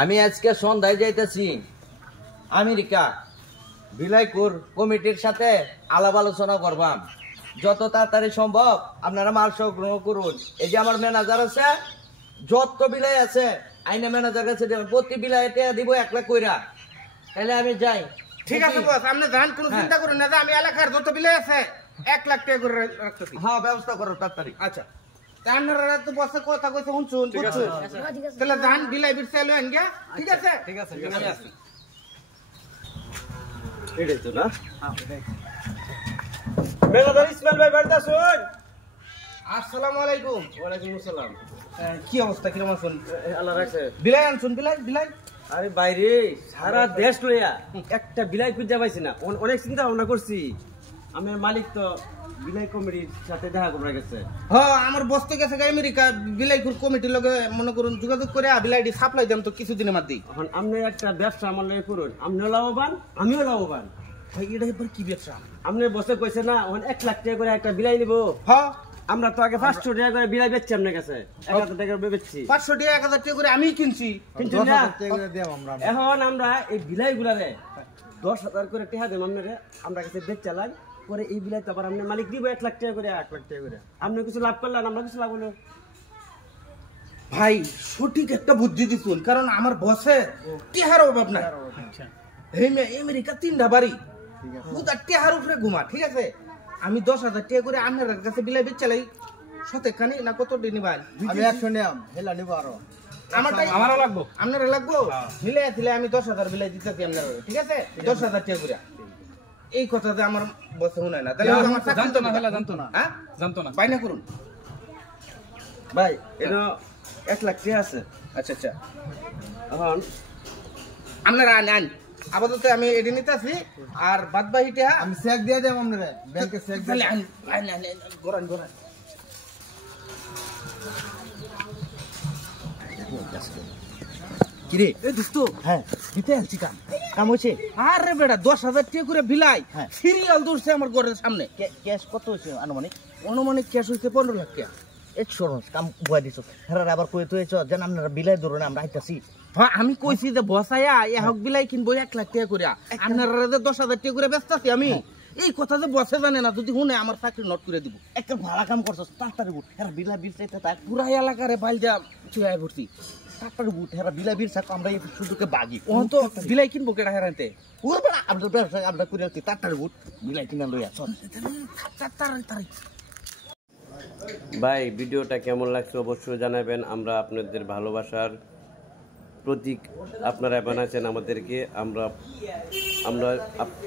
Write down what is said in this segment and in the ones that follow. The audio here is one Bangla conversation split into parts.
আমি আজকে সন্ধ্যায় যাইতেছি আমেরিকা। বিলাইপুর কমিটির সাথে আলাপ আলোচনা করবাম। যত তাড়াতাড়ি সম্ভব আপনারা মাল সংগ্রহ করুন। এই যে আমার ম্যানেজার আছে, যত বিলাই আছে আইনা ম্যানেজার কাছে প্রতি বিলাই দিব 1 লাখ কইরা। তাহলে আমি যাই। ঠিক আছে বস, আপনি যান, কোনো চিন্তা করুন না। আমি এলাকার যত বিলাই আছে 1 লাখ টাকা করে রাখতেছি। হ্যাঁ, ব্যবস্থা করো তাড়াতাড়ি। আচ্ছা, আপনারা তো বসে কথা কইছে শুনছুন, বুঝছুন? তাহলে যান, বিলাই বিরছে লয়েন গিয়া। ঠিক আছে, ঠিক আছে, আমি আসি। এটাই তো না। ম্যানেজার ইসমাইল ভাই বাড়িতে আসুন। আসসালামু আলাইকুম। ওয়ালাইকুম আসসালাম। কি অবস্থা, কিরকম আছেন? আল্লাহ রাখছে। বিলাই আনছুন? বিলাই বিলাই আরে বাইরে সারা দেশ লইয়া একটা বিলাই খুঁজে পাইছি না। অনেক চিন্তা ভাবনা করছি। আমার মালিক তো বিলাই কমিটির সাথে দেখা করে গেছে। হ্যাঁ, আমার বসতে গেছে আমেরিকা। বিলাইপুর কমিটির লগে মনে করুন যোগাযোগ করে বিলাইটি সাপ্লাই দেন তো কিছুদিনের মধ্যেই। এখন আপনি একটা ব্যবসা আমার লগে করুন, আপনিও লাভবান আমিও লাভবান। ভাই, এটা এবার কি ব্যবসা? আপনি বসে কইছে না 1 লাখ টাকা করে একটা বিলাই নিব। হ্যাঁ, আমরা তো আগে 500 টাকা করে বিলাই বেচছি আপনার কাছে, 1000 টাকা করে বেচছি। 500 টাকা 1000 টাকা করে আমি কিনছি। কিন্তু না, এখন আমরা এই বিলাই গুলারে 10,000 করে টাকা দেব আপনারে, আমরা কাছে বেচ চালাই পরে এই বিলাই তো আবার আপনার মালিক দিব 1 লাখ টাকা করে। 1 লাখ টাকা করে আপনি কিছু লাভ করলেন, আমরা কিছু লাভ হলো। ভাই, সঠিক একটা বুদ্ধি দিছুন, কারণ আমার বসে টেহার অভাব নাই। এই আমেরিকা 3টা বাড়ি, পুরা টেহার উপরে ঘুমা। ঠিক আছে, আমি 10,000 টাকা করে আপনার কাছে বিলাই বেচ চালাই। সতেখানি না কত দিনই ভাই? আমি 100 নিলাম, হেলা নিব আরো। আমারও লাগবো। আপনারা লাগবো? মিলে দিলে আমি 10,000 বিলাই দিতেছি আপনারা। ঠিক আছে, 10,000 টাকা করে। এই কথা যে আমার বসে শুনে না, তাহলে আমার জানতো না, হেলা জানতো না। হ্যাঁ, জানতো না। বাইনা করুন ভাই, এটা 1 লাখ টাকা আছে। আচ্ছা আচ্ছা, এখন আপনারা আনেন। আপাতত আমি এডি নিতেছি, আর বাদ বাকিটা আমি চেক দিয়ে দেব আপনারে, ব্যাংকে চেক তাহলে দিয়ে। গরান গরান। কিরে এই দোস্ত? হ্যাঁ, দিতে আসছি। কাম হয়েছে? আরে বেটা, 10,000 টাকা করে বিলাই হ্যাঁ। সিরিয়াল দৌড়ছে আমার ঘরের সামনে। ক্যাশ কত হয়েছে আনুমানিক? অনুমানিক ক্যাশ হইছে 15 লাখ টাকা। এই সরস কাম বুয়া দিছ। হেরার আবার কই তুইছ যেন আপনারা বিলাই ধরুন, আমরা আইতাছি। হ্যাঁ, আমি কইছি যে বসায়া এক বিলাই কিনবো 1 লাখ টাকা করে। আপনারা যে 10,000 টাকা করে বেচতাছি আমি, এই কথা যে বসে জানে না, যদি শুনে আমার চাকরি নোট করে দিব। একটা ভালো কাম করছস, তাড়াতাড়ি উঠ। হেরা বিলাই বিল চাইতে তাই পুরা এলাকারে বাইলজা চুয়াই ভর্তি। তাড়াতাড়ি উঠ। হেরা বিলাই বিল চাক, আমরা এই সুযোগে বাগি। ও তো বিলাই কিনবো কেডা হেরানতে? ওর বড় আমরা ব্যবসা আমরা করে আসছি। তাড়াতাড়ি উঠ, বিলাই কিনা লইয়া চল। তাড়াতাড়ি। ভাই, ভিডিওটা কেমন লাগছে অবশ্যই জানাবেন। আমরা আপনাদের ভালোবাসার প্রতীক আপনারা বানাচ্ছেন আমাদেরকে। আমরা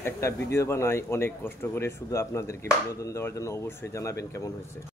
একটা ভিডিও বানাই অনেক কষ্ট করে, শুধু আপনাদেরকে বিনোদন দেওয়ার জন্য। অবশ্যই জানাবেন কেমন হয়েছে।